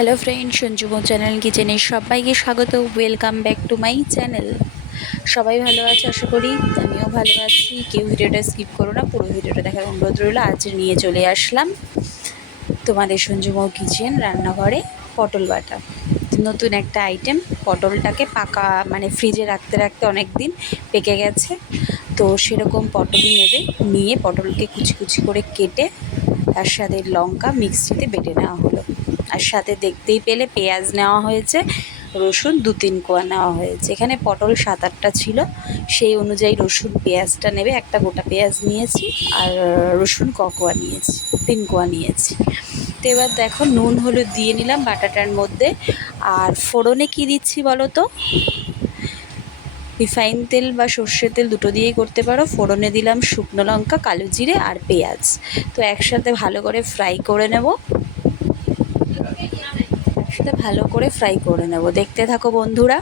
Hello friend, সঞ্জুমো channel কিচেনে সবাইকে স্বাগত। Welcome back to my channel. সবাই ভালো আছে আশা করি, আমিও ভালো আছি। কেউ ভিডিওটা স্কিপ করো না, পুরো ভিডিওটা দেখার অনুরোধ রইল। আজ নিয়ে চলে আসলাম তোমাদের সঞ্জুমো কিচেন রান্নাঘরে পটল বাটা। নতুন একটা আইটেম। পটলটাকে পাকা মানে ফ্রিজে রাখতে রাখতে অনেক দিন পেকে গেছে, তো সেরকম পটলই নেবে। নিয়ে পটলকে কুচি কুচি করে কেটে তার সাথে লঙ্কা মিক্সিতে বেটে নেওয়া হলো। আর সাথে দেখতেই পেলে পেঁয়াজ নেওয়া হয়েছে, রসুন 2-3 কোয়া নেওয়া হয়েছে। এখানে পটল 7-8টা ছিল, সেই অনুযায়ী রসুন পেঁয়াজটা নেবে। একটা গোটা পেঁয়াজ নিয়েছি, আর রসুন কোয়া নিয়েছি, 3 কোয়া নিয়েছি। তো এবার দেখো, নুন হলুদ দিয়ে নিলাম বাটাটার মধ্যে। আর ফোড়নে কি দিচ্ছি বলো তো? রিফাইন তেল বা সর্ষের তেল দুটো দিয়েই করতে পারো। ফোড়নে দিলাম শুকনো লঙ্কা, কালো জিরে আর পেঁয়াজ। তো একসাথে ভালো করে ফ্রাই করে নেব। ভালো করে ফ্রাই করে নেব, দেখতে থাকো বন্ধুরা।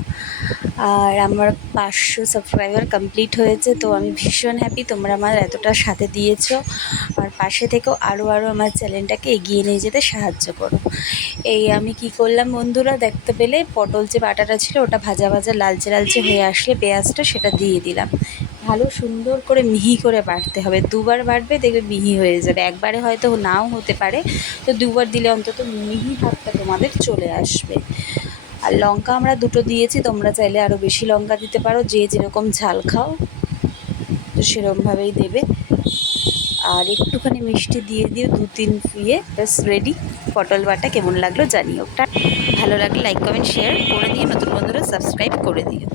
আর আমার 500 সাবস্ক্রাইবার কমপ্লিট হয়েছে, তো আমি ভীষণ হ্যাপি তোমরা আমার এতটা সাথে দিয়েছো। আর পাশে থেকেও আরও আমার চ্যানেলটাকে এগিয়ে নিয়ে যেতে সাহায্য করো। এই আমি কি করলাম বন্ধুরা, দেখতে পেলে পটল যে বাটাটা ছিল ওটা ভাজা ভাজা লালচে লালচে হয়ে আসলে পেঁয়াজটা সেটা দিয়ে দিলাম। ভালো সুন্দর করে মিহি করে বাটতে হবে, দুবার বাটবে দেখবে মিহি হয়ে যাবে। একবারে হয়তো নাও হতে পারে, তো দুবার দিলে অন্তত মিহি ভাবটা তোমাদের চলে আসবে। আর লঙ্কা আমরা দুটো দিয়েছি, তোমরা চাইলে আরও বেশি লঙ্কা দিতে পারো, যে যেরকম ঝাল খাও তো সেরকমভাবেই দেবে। আর একটুখানি মিষ্টি দিয়ে দিও, 2-3 ফুয়ে ব্যাস রেডি। পটল বাটা কেমন লাগলো জানিও। ভালো লাগলে লাইক কমেন্ট শেয়ার করে দিও, নতুন বন্ধুরা সাবস্ক্রাইব করে দিও।